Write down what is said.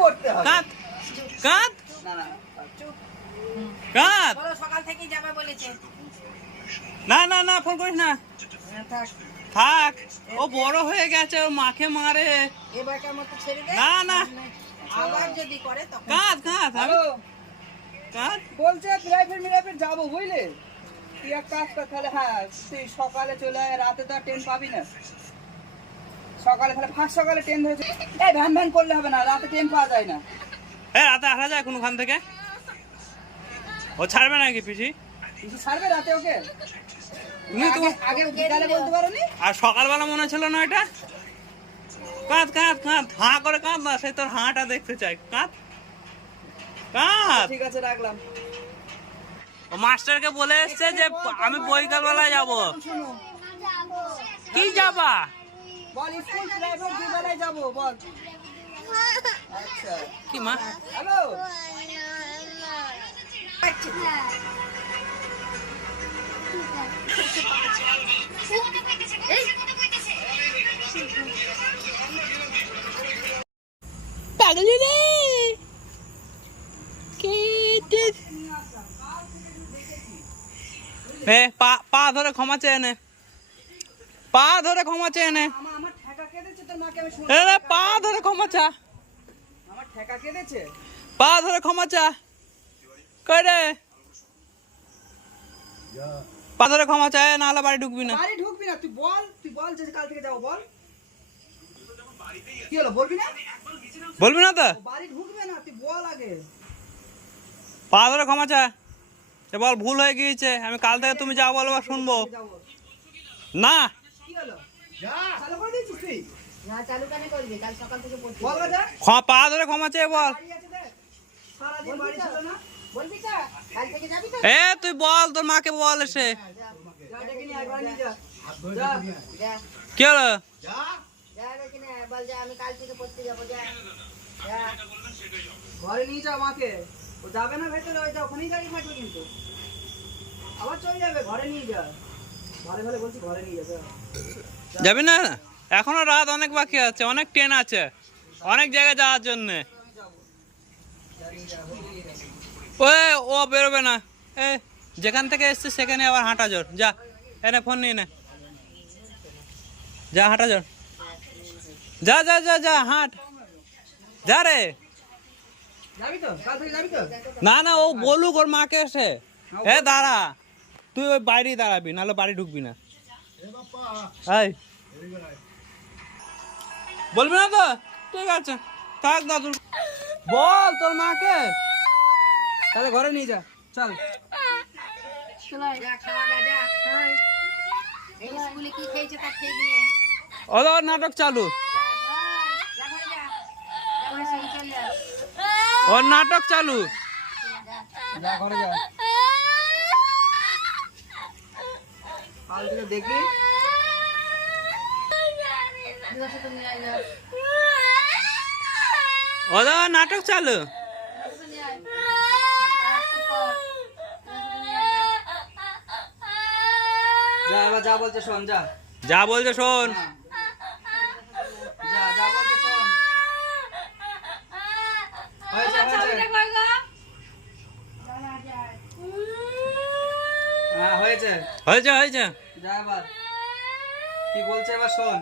করতে হবে। কাঁদ কাঁদ। না না কাঁদ। সকাল থেকেই যাবে বলেছে। না না না ফোন করিস না। থাক। থাক। ও বড় হয়ে গেছে ওর মাকে মারে। এবারকার মতো ছেড়ে দে? না, না। আবার যদি করে তখন কাঁদ কাঁদ। কাঁদ। বলছে প্রাইভেট মিরাইভেট যাব বুঝলে? তুই এক কাজ কর তাহলে হ্যাঁ তুই সকালে চলে আয় রাতে তো আর ট্রেন পাবি না। সকালে তাহলে ফার্স্ট সকালে ট্রেন ধরেছে। এই ভ্যান ভ্যান করলে হবে না রাতে ট্রেন পাওয়া যায় না। এ রাতে আসা যায় কোনখান থেকে? ও ছাড়বে নাকি পিসি? ছাড়বে রাতে ওকে? তুমি তো আগে- আগে বিকালে বলতে পারো নি আর সকালবেলা মনে ছিল না এটা কাঁদ কাঁদ কাঁদ হাঁ করে কাঁদ না সেই তোর হাঁটা দেখতে চাই কাঁদ কাঁদ। ঠিক আছে রাখলাম। ও মাস্টারকে বলে এসছে যে আমি বৈকাল বেলায় যাব শোনো। কি যাবা? বল স্কুল প্রাইভেট দুবেলায় যাব বল। আচ্ছা কি মা? হ্যালো? পাগলি রে! পা পা ধরে ক্ষমা চেয়ে নে। পা ধরে ক্ষমা চেয়ে নে। পা ধরে ক্ষমা চা। আমার ঠেকা কেটেছে পা ধরে ক্ষমা চা। কই রে? পা ধরে ক্ষমা চায় নাহলে বাড়ি ঢুকবি না। বাড়ি ঢুকবি না তুই বল তুই বল যে কাল থেকে যাব বল। কি হলো বলবি না? বলবি না তো? বাড়ি ঢুকবে না তুই বল আগে। পা ধরে ক্ষমা চা। এ বল ভুল হয়ে গিয়েছে। আমি কাল থেকে তুমি যা বলবা শুনব। না। কি হলো? চালু করে দিয়েছিস তুই? না চালু কেন করবি? কাল সকাল থেকে বল বাজা পা ধরে ক্ষমা চেয়ে বল। বাড়ি আছে দেখ। সারাদিন বাড়ি ছিল না? বলবি তো? কাল থেকে যাবি তো? এ তুই বল তোর মাকে বল এসে। যা ডেকে নিয়ে একবার নিয়ে যা। যা। যা। কি হলো? না বল যা আমি কাল থেকে পড়তে যাব যা। যা। ঘরে নিয়ে যাও মাকে। ও যাবে না ভেতরে ওই যা ওখানেই দাঁড়িয়ে থাকবে কিন্তু। আবার চলে যাবে ঘরে নিয়ে যা। যাবে। না? এখনও রাত অনেক বাকি আছে অনেক ট্রেন আছে অনেক জায়গায় যাওয়ার জন্য। ওই ও বেরোবে না। এ যেখান থেকে এসছে সেখানে আবার হাঁটা জোর। যা এনে ফোন নিয়ে নে। যা হাঁটা জোর। যা যা যা যা হাঁট। যা রে। না না ও বলুক ওর মাকে এসে। এ দাঁড়া। তুই ওই বাইরেই দাঁড়াবি নাহলে বাড়ি ঢুকবি না। বলবি না তো? ঠিক আছে। থাক দাদু বল তোর মাকে। তাহলে ঘরে নিয়ে যা। চল। নাটক চালু। ওর নাটক চালু। যা ঘরে যা। কাল থেকে দেখি ওদের নাটক চালু। যা। যা এবার যা বলছে শোন যা। যা বলছে শোন। হ্যাঁ। যা যা হয়েছে হয়েছে। হ্যাঁ হয়েছে। হয়েছে কি বলছে এবার শোন।